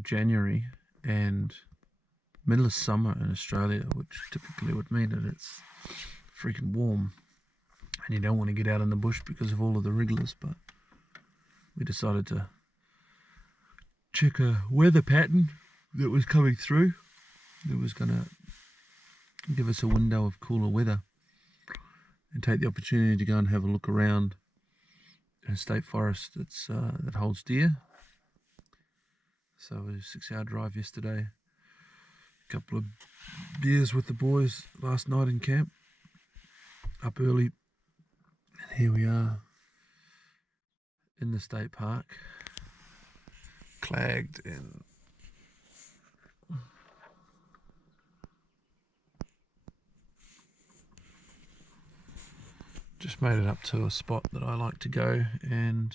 of January and middle of summer in Australia, which typically would mean that it's freaking warm and you don't want to get out in the bush because of all of the wrigglers, but we decided to check a weather pattern that was coming through that was going to give us a window of cooler weather and take the opportunity to go and have a look around in a state forest that holds deer. So it was a 6-hour drive yesterday, a couple of beers with the boys last night in camp, up early, and here we are in the state park, clagged and just made it up to a spot that I like to go, and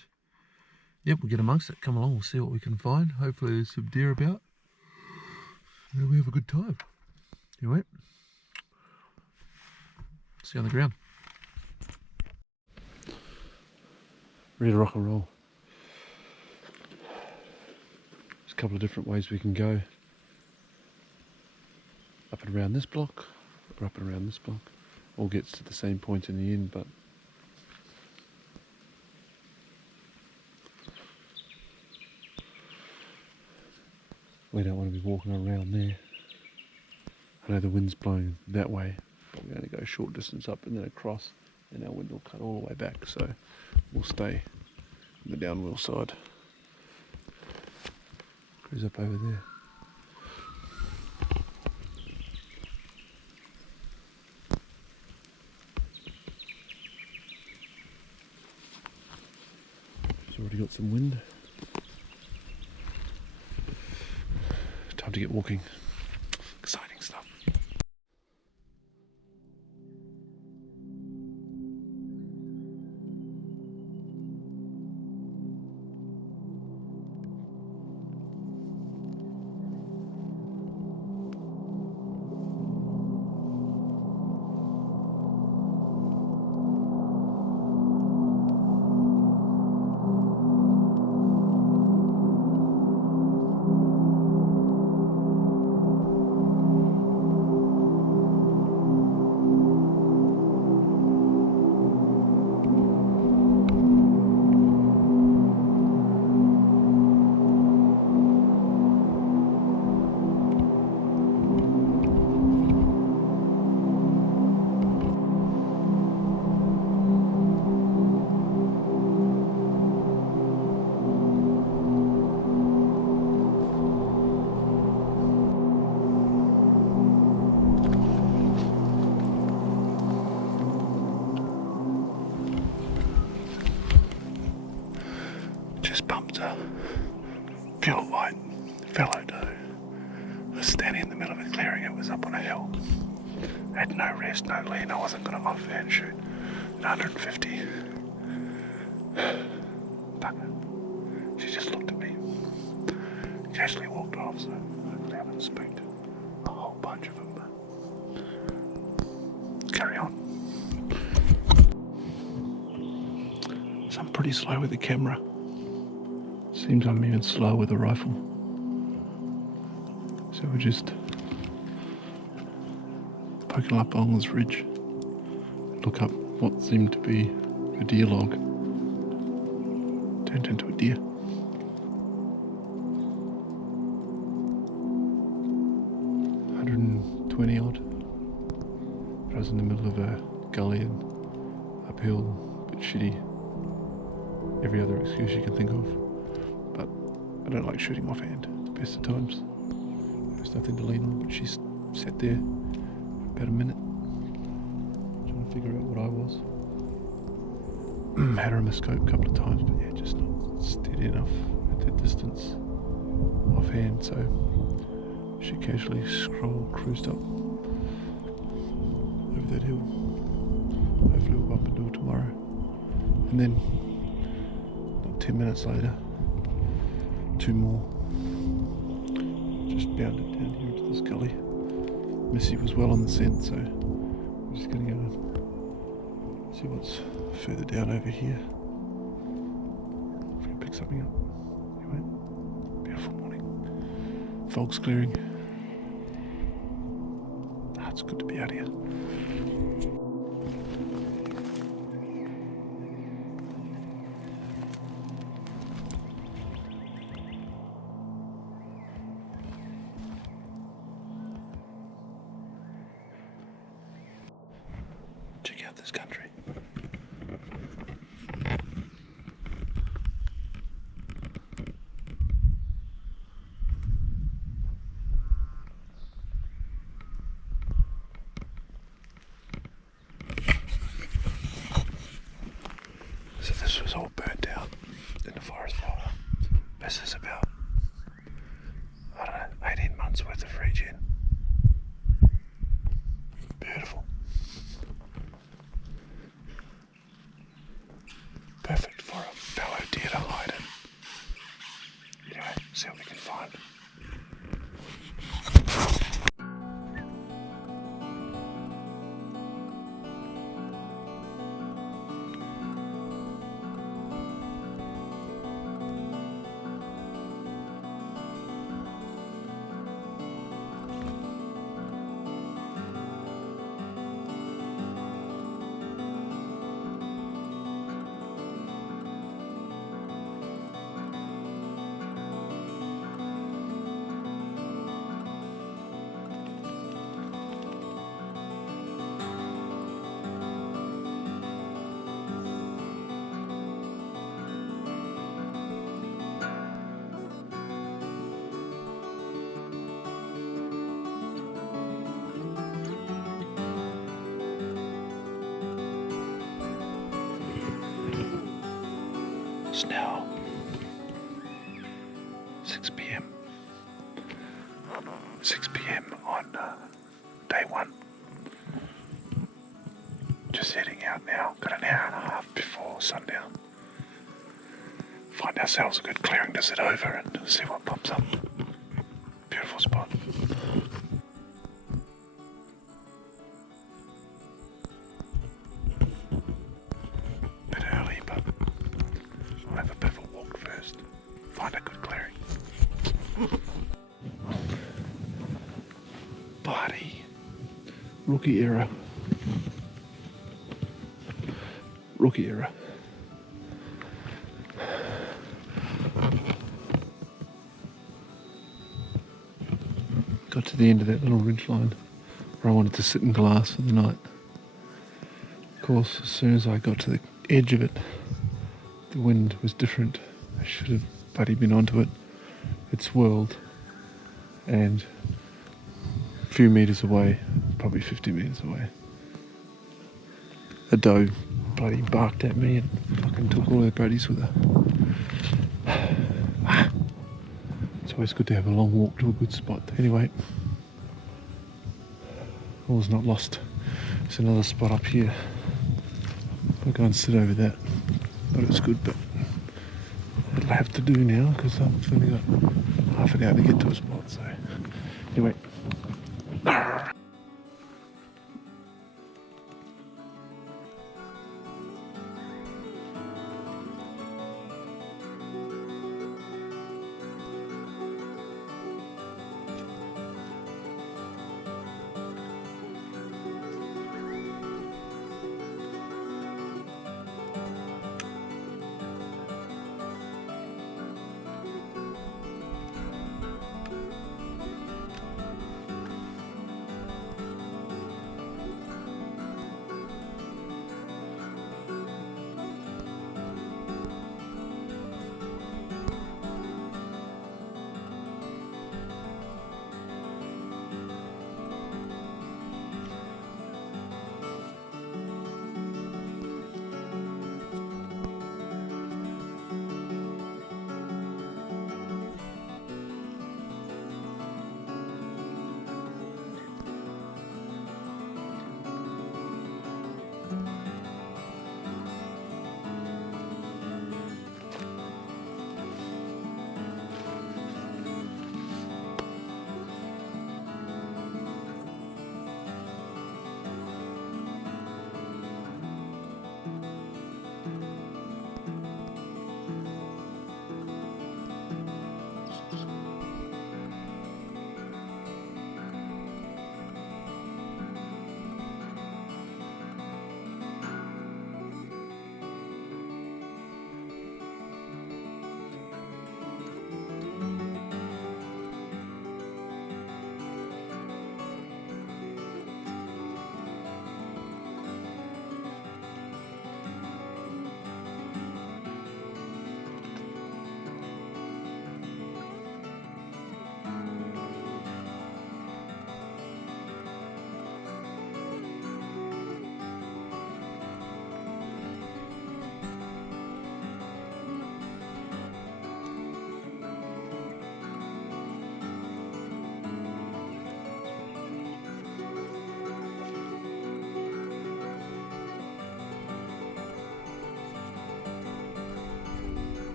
yep, we'll get amongst it. Come along, we'll see what we can find. Hopefully there's some deer about and we have a good time. Anyway, see you on the ground. Ready to rock and roll. There's a couple of different ways we can go. Up and around this block, or up and around this block. All gets to the same point in the end, but we don't want to be walking around there. I know the wind's blowing that way, but we're going to go a short distance up and then across, and our wind will cut all the way back, so we'll stay on the downwheel side. Cruise up over there. It's already got some wind. Time to get walking. Exciting stuff. Just bumped a pure white fallow doe. I was standing in the middle of a clearing. It was up on a hill. I had no rest, no lean. I wasn't going to off hand shoot at 150. Bugger. She just looked at me, casually walked off, so hopefully I haven't spooked a whole bunch of them, but carry on. So I'm pretty slow with the camera. Seems I'm even slow with the rifle. So we're just poking up along this ridge. Look up what seemed to be a deer log. Turned into a deer. $120 odd. I was in the middle of a gully and uphill, bit shitty. Every other excuse you can think of. But I don't like shooting offhand at the best of times. There's nothing to lean on, but she's sat there for about a minute trying to figure out what I was. Had her in the scope a couple of times, but yeah, just not steady enough at that distance offhand, so she casually cruised up over that hill. Hopefully we'll bump into her tomorrow. And then, not 10 minutes later, 2 more. Just bounded down here into this gully. Missy was well on the scent, so we're just going to go and see what's further down over here. If we can pick something up. Anyway, beautiful morning. fog's clearing. It's good to be out here. Check out this country. So this was all burnt out in the forest fire. This is about, I don't know, 18 months worth of regen. Beautiful. Perfect for a fallow deer to hide in. Anyway, see what we can find. It's now 6 p.m. 6 p.m. on day 1. Just heading out now. Got an hour and a half before sundown. Find ourselves a good clearing to sit over and see what pops up. Beautiful spot. Bit early, but I'll have a bit of a walk first. Find a good clearing. Bloody rookie error. Rookie error. Got to the end of that little ridge line where I wanted to sit in glass for the night. Of course, as soon as I got to the edge of it, the wind was different. I should have bloody been onto it. It swirled, and a few metres away, probably 50 metres away, a doe bloody barked at me and fucking took all her buddies with her. It's always good to have a long walk to a good spot. Anyway, all's not lost. There's another spot up here. I'll go and sit over that. But it's good, but it'll have to do now because I've only got half an hour to get to a spot. So anyway.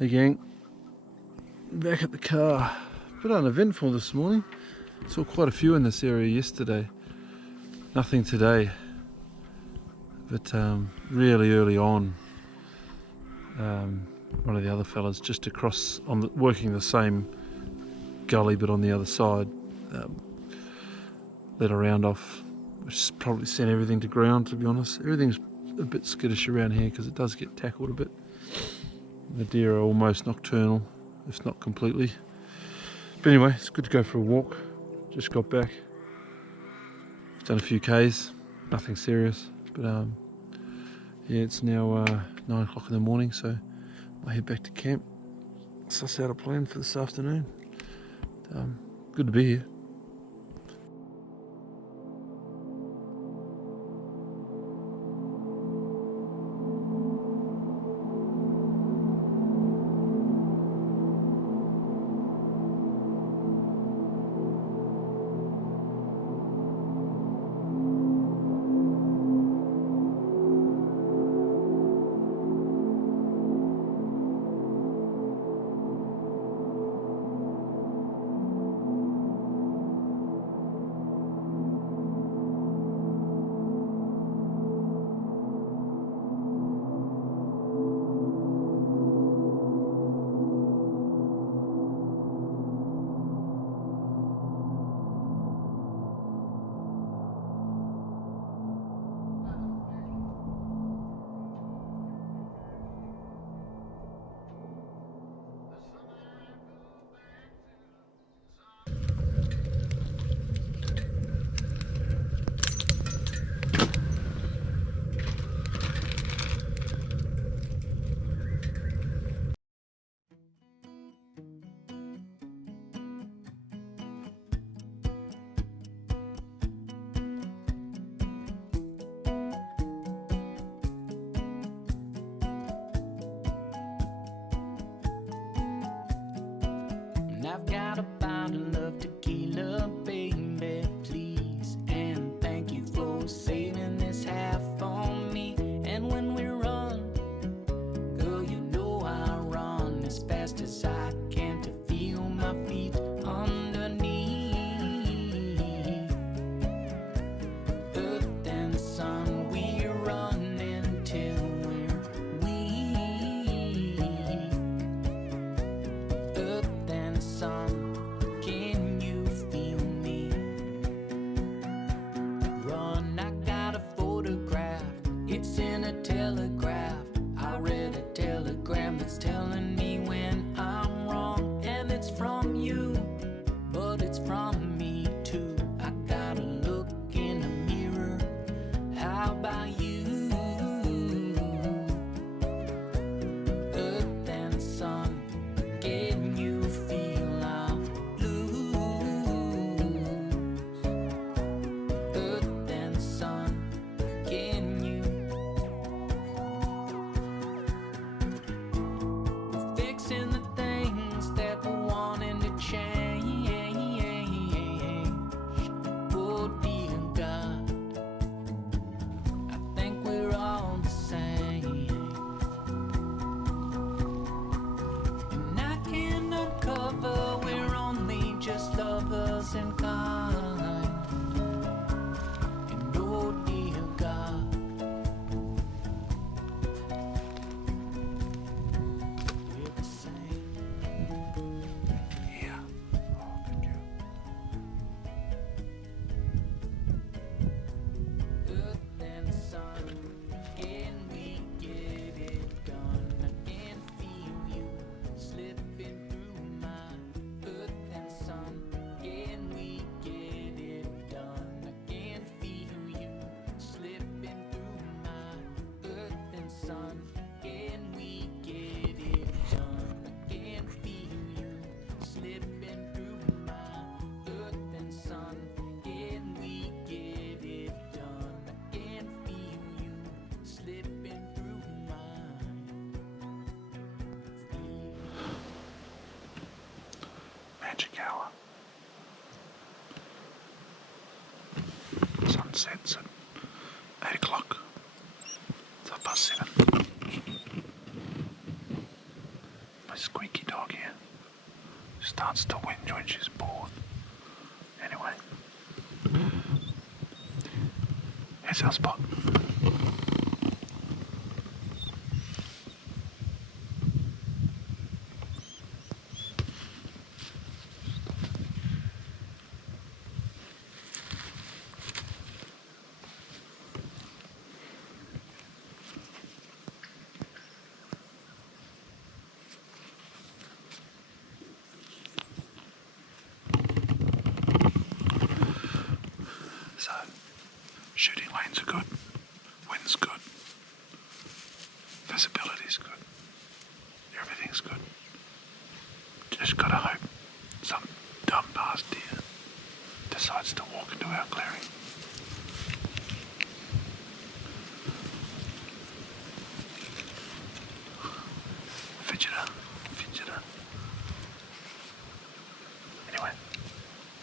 Hey gang, back at the car. A bit uneventful this morning. Saw quite a few in this area yesterday. Nothing today, but really early on, one of the other fellas just across working the same gully but on the other side, let a round off, which probably sent everything to ground, to be honest. Everything's a bit skittish around here because it does get tackled a bit. The deer are almost nocturnal, if not completely. But anyway, it's good to go for a walk. Just got back. Done a few Ks, nothing serious. But yeah, it's now 9 o'clock in the morning, so I'll head back to camp. Suss out a plan for this afternoon. Good to be here. I've got a bottle of tequila, baby, please. And thank you for saving this half for me. And when we run, girl, you know I run as fast as I can to feel my feet underneath. Earth and sun, we run until we're weak. Earth and sun, can you feel me? Run, I got a photograph, it's in a telegraph. I read a telegram that's telling me when I'm wrong. And it's from you, but it's from me too. I gotta look in a mirror, how about you? Earth and sun, can you feel our blues? Earth and sun, can you? We're fixing the things that we're wanting to change. Oh dear God, I think we're all the same. And I can uncover we're only just lovers and kind. And oh dear God, we're the same. Yeah. Oh, thank you. Earth and sun, can we get it done? I can feel you slipping through my earth and sun. Can we get it done? I can feel you slipping through my earth and sun. Can we get it done? I can feel you slipping through my earth and sun. Can we get it done? I can feel you slipping through mine. Magic hour. Sun sets at 8 o'clock. It's 7:30. My starts to whinge when she's bored. Anyway, here's our spot. So, shooting lanes are good, wind's good, visibility's good, everything's good. Just gotta hope some dumb ass deer decides to walk into our clearing. Fidgeter. Anyway,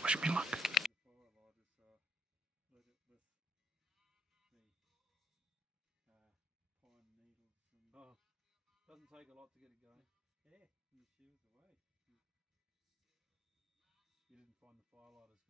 wish me luck. Doesn't take a lot to get it going. Yeah, and she was away. You didn't find the firelight as